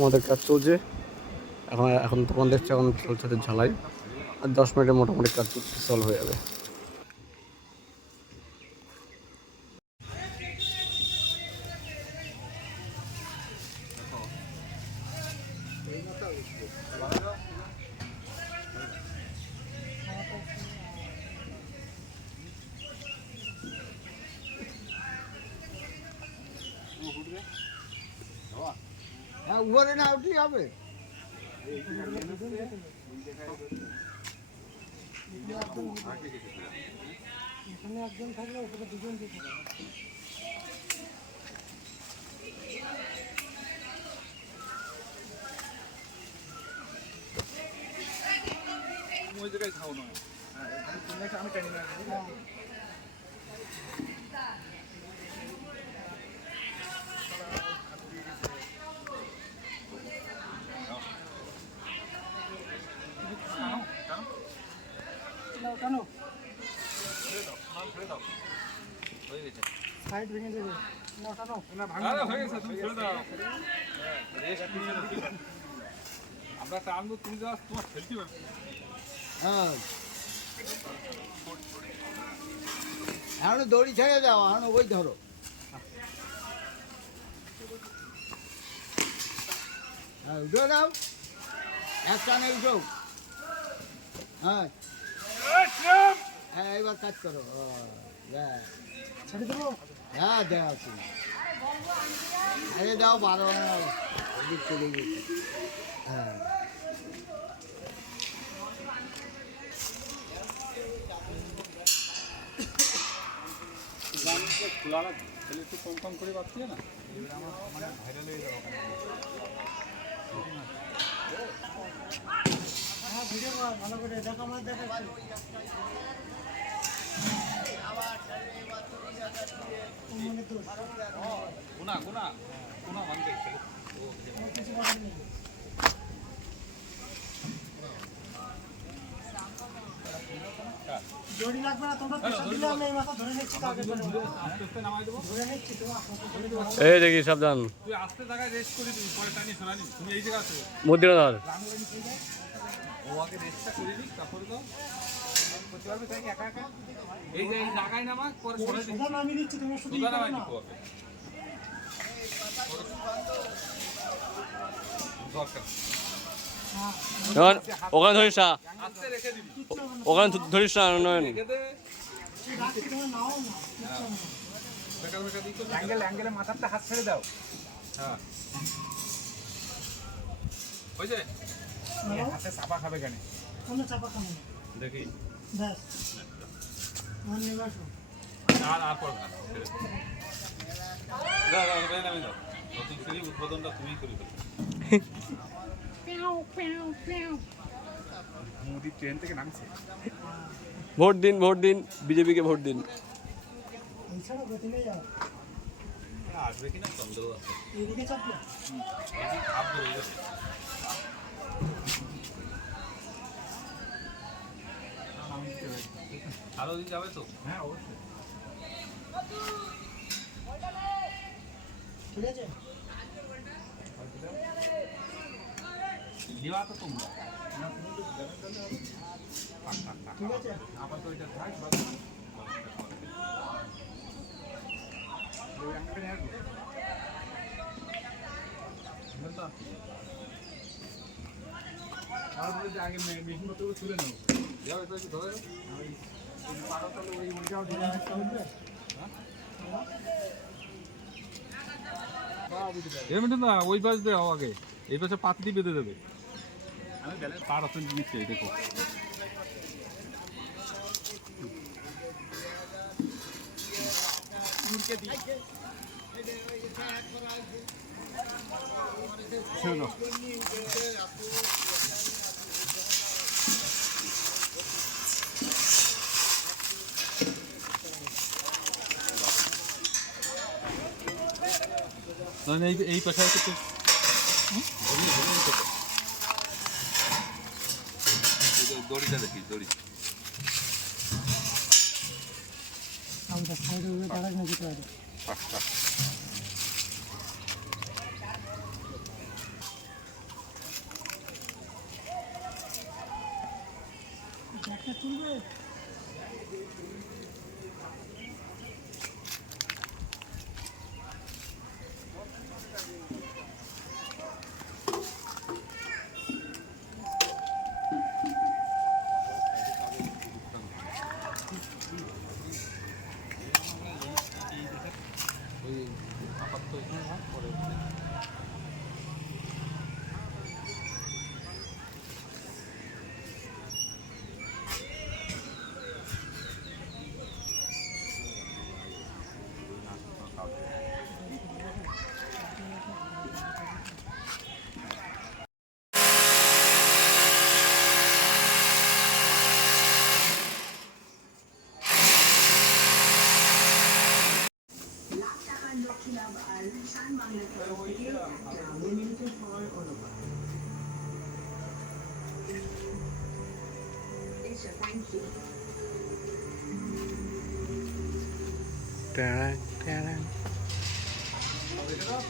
আমাদের কাজ চলছে এখন। এখন তখন দেখছি এখন চলছে ঝালাই, আর 10 মিনিটে মোটামুটি কাজ সলভ হয়ে যাবে। হ্যাঁ উপরে না উঠলেই হবে। এখানে একজন থাকলে ওখানে দুজন দিতে হবে। ওই জায়গায় খাও না, আমি টানি না। টানো সাইড ভেঙে দেবে। আমরা টানবো, তুমি যাও, তোমার খেলতে পারবে। হ্যাঁ এখন দড়ি ছেড়ে দাও, এখন ওই ধরো। হ্যাঁ উঠে দাও, এক টানে উঠো। হ্যাঁ হ্যাঁ এবার কাজ করো। ছেড়ে দেবো। হ্যাঁ দেওয়া আছে। আরে দাও 12 ওদিক চলে গেছে। হ্যাঁ খোলা ছেলে একটু কম কম করে পাচ্ছি না, আমার মানে ভাইরাল হয়ে যাবে। হ্যাঁ ভিডিও ভালো করে দেখো, আমার দেখো। কোনা কোনা কোনা ভাঙবে কিছু বলার নেই। জড়ি লাগবে না, তোমরা পেছন দিলে আমি এই মাথা ধরে নিচ্ছি, আগে আস্তে নামাই দেব, ধরে নিচ্ছি। তোমার এই দেখি সাবধান, তুই আস্তে জায়গায় রেস্ট করে দিবি, পরে টানি সরানি। তুমি এই জায়গা আছো মদিনাদার ও আগে রেস্টটা করে দিই, তারপরে দাও করতে পারবে। তাই একা একা এই যে এই জায়গায় নামা, পরে সরে দিই। সোজা নামিয়ে দিচ্ছি, তুমি শুধু নামাই দিতে হবে। ওখানে ধরিস না, আস্তে রেখে দিবি, ওখানে ধরিস না নয়ন। রেখে দে। অ্যাঙ্গেলে মাথাটা হাত ছেড়ে দাও। হ্যাঁ হয়েছে। হাতে চাপা খাবে কেন? চাপা খাবে দেখি ব্যাস আর পড় না। দাও দাও বেন আমি দাও, নতুন সিঁড়ি উদ্বোধনটা তুমিই করে ফেলো। মোদি ট্রেন থেকে নামছে। ভোট দিন, ভোট দিন, বিজেপিকে ভোট দিন। আসবে কিনা সন্দেহ আছে। আরো দিন যাবে তো? হ্যাঁ অবশ্যই। ঠিক আছে দিবা তো তোমরা। ঠিক আছে আপাতত এটা থাক। আগে মেশিন মতো তুলে নেবো। ওই পাশ দিয়ে আগে এই পাশে পাতি বেঁধে দেবে। আমি তার অত নিচ্ছে দেখো। ছেড়ে দাও। এই পাশে কিছু দড়িটা দেখি, দড়ি আমরা সাইডে দাঁড়াই না যেতে পারি। ওই আপাতত এখানে ভাগ পরে ট্যাং ট্যাং। দেখে দাও